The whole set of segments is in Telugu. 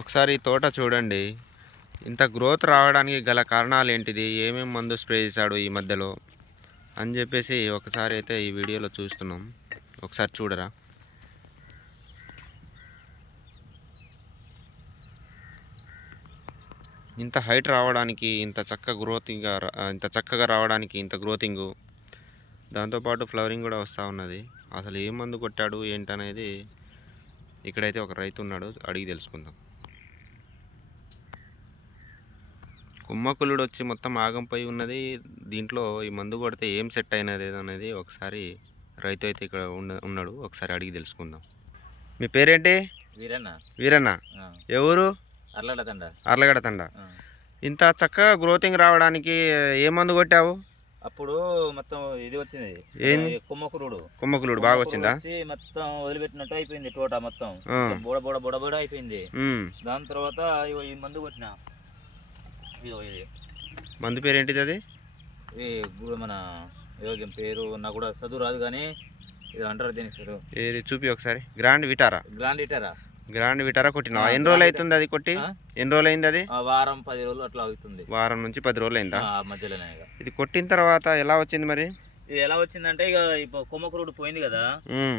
ఒకసారి ఈ తోట చూడండి. ఇంత గ్రోత్ రావడానికి గల కారణాలు ఏంటిది? ఏమేమి మందు స్ప్రే చేశాడు ఈ మధ్యలో అని చెప్పేసి ఒకసారి అయితే ఈ వీడియోలో చూస్తున్నాం. ఒకసారి చూడరా. ఇంత హైట్ రావడానికి, ఇంత చక్కగా రావడానికి ఇంత గ్రోతింగు, దాంతోపాటు ఫ్లవరింగ్ కూడా వస్తూ ఉన్నది. అసలు ఏ మందు కొట్టాడు ఏంటనేది ఇక్కడైతే ఒక రైతు ఉన్నాడు, అడిగి తెలుసుకుందాం. కుమ్మకులుడు వచ్చి మొత్తం ఆగంపోయి ఉన్నది. దీంట్లో ఈ మందు కొడితే ఏం సెట్ అయినది అనేది ఒకసారి రైతు అయితే ఇక్కడ ఉన్నాడు, ఒకసారి అడిగి తెలుసుకుందాం. మీ పేరేంటి? వీరన్న. వీరన్న. ఎవరు? అర్లగడ్డ తండ. ఇంత చక్కగా గ్రోతింగ్ రావడానికి ఏ మందు కొట్టావు? అప్పుడు మొత్తం ఇది వచ్చింది, ఏంది? కుమ్మకులుడు బాగా వచ్చిందా? మొత్తం వదిలిపెట్టినట్టు అయిపోయింది, తోట మొత్తం బుడ బుడ బుడ బుడ అయిపోయింది. దాని తర్వాత ఈ మందు కొట్టిన. మందు పేరు ఏంటిది? అది మన యోగ్యం పేరు నాకు కూడా చదువు రాదు కానీ ఇది అంటారు దీని పేరు. ఏది చూపి ఒకసారి. గ్రాండ్ విటారా కొట్టినా? ఎన్ని రోజులు అవుతుంది అది కొట్టి? ఎన్ని రోజులు అయింది అది? వారం 10 రోజులు అట్లా అవుతుంది. వారం నుంచి 10 రోజులు అయిందా? మధ్యలోనే. ఇది కొట్టిన తర్వాత ఎలా వచ్చింది మరి? ఇది ఎలా వచ్చిందంటే ఇక ఇప్పుడు కొమ్మకురుడు పోయింది కదా,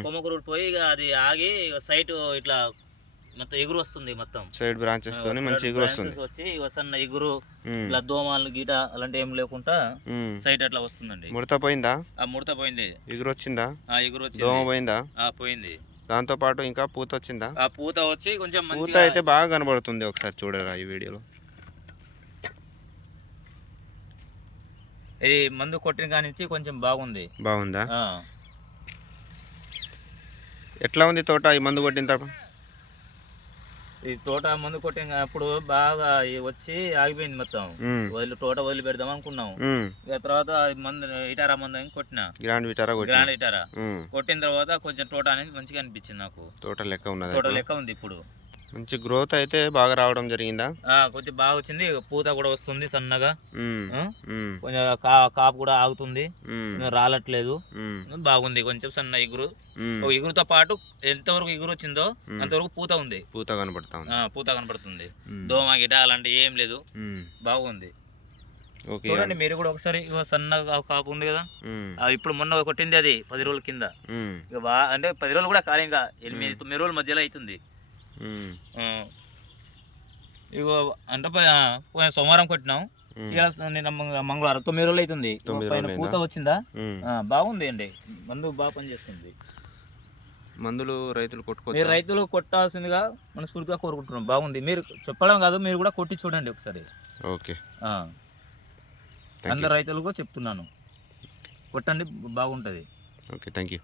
కొమ్మకురుడు పోయి ఇక అది ఆగి ఇక సైట్ ఇట్లా మొత్తం ఎగురు వస్తుంది, మొత్తం సైడ్ బ్రాంచెస్ తోని మంచి ఎగురు వస్తుంది. వచ్చి సన్న ఎగురు, ఇలా దోమలు గీట అలాంటి ఏం లేకుండా సైట్ అట్లా వస్తుందండి. ముడత పోయిందా? ముడత పోయింది. ఎగురు వచ్చిందా? ఎగురు వచ్చింది. దోమ పోయిందా? పోయింది. దాంతో పాటు ఇంకా పూత వచ్చిందా? పూత వచ్చి కొంచెం పూత అయితే బాగా కనబడుతుంది, ఒకసారి చూడరా ఈ వీడియోలో. ఇది మందు కొట్టిన కాడి నుంచి కొంచెం బాగుందా? ఎట్లా ఉంది తోట ఈ మందు కొట్టిన తర్వాత? ఈ తోట మందు కొట్టినప్పుడు బాగా వచ్చి ఆగిపోయింది మొత్తం. తోట వదిలి పెడదాం అనుకున్నాం. ఇక తర్వాత మందు ఇటారా మందు కొట్టిన, గ్రాండ్ ఇటారా కొట్టిన తర్వాత కొంచెం తోట అనేది మంచిగా అనిపించింది నాకు. తోట లెక్క ఉంది ఇప్పుడు. మంచి గ్రోత్ అయితే బాగా రావడం జరిగిందా? కొంచెం బాగా వచ్చింది. పూత కూడా వస్తుంది సన్నగా, కొంచెం కాపు కూడా ఆగుతుంది, రాలట్లేదు, బాగుంది. కొంచెం సన్న ఎగురు, ఎగురుతో పాటు ఎంతవరకు ఎగురు వచ్చిందో అంతవరకు పూత కనపడుతుంది. దోమ గిట అలాంటి ఏం లేదు, బాగుంది. చూడండి మీరు కూడా ఒకసారి. సన్నగా కాపు ఉంది కదా, ఇప్పుడు మొన్న కొట్టింది అది 10 రోజుల కింద. అంటే 10 రోజులు కూడా కాలే, ఇంకా 8-9 రోజుల మధ్యలో అవుతుంది. ఇగో అంటే సోమవారం కొట్టినాం, నిన్న మంగళవారం 9 రోజులు అవుతుంది. పైన పూత వచ్చిందా? బాగుంది అండి, మందు బాగా పనిచేస్తుంది. మందులు రైతులు మీరు రైతులు కొట్టాల్సిందిగా మనస్ఫూర్తిగా కోరుకుంటున్నాం. బాగుంది, మీరు చెప్పడం కాదు, మీరు కూడా కొట్టి చూడండి ఒకసారి. ఓకే, అందరు రైతులకు చెప్తున్నాను, కొట్టండి, బాగుంటుంది. Okay, thank you.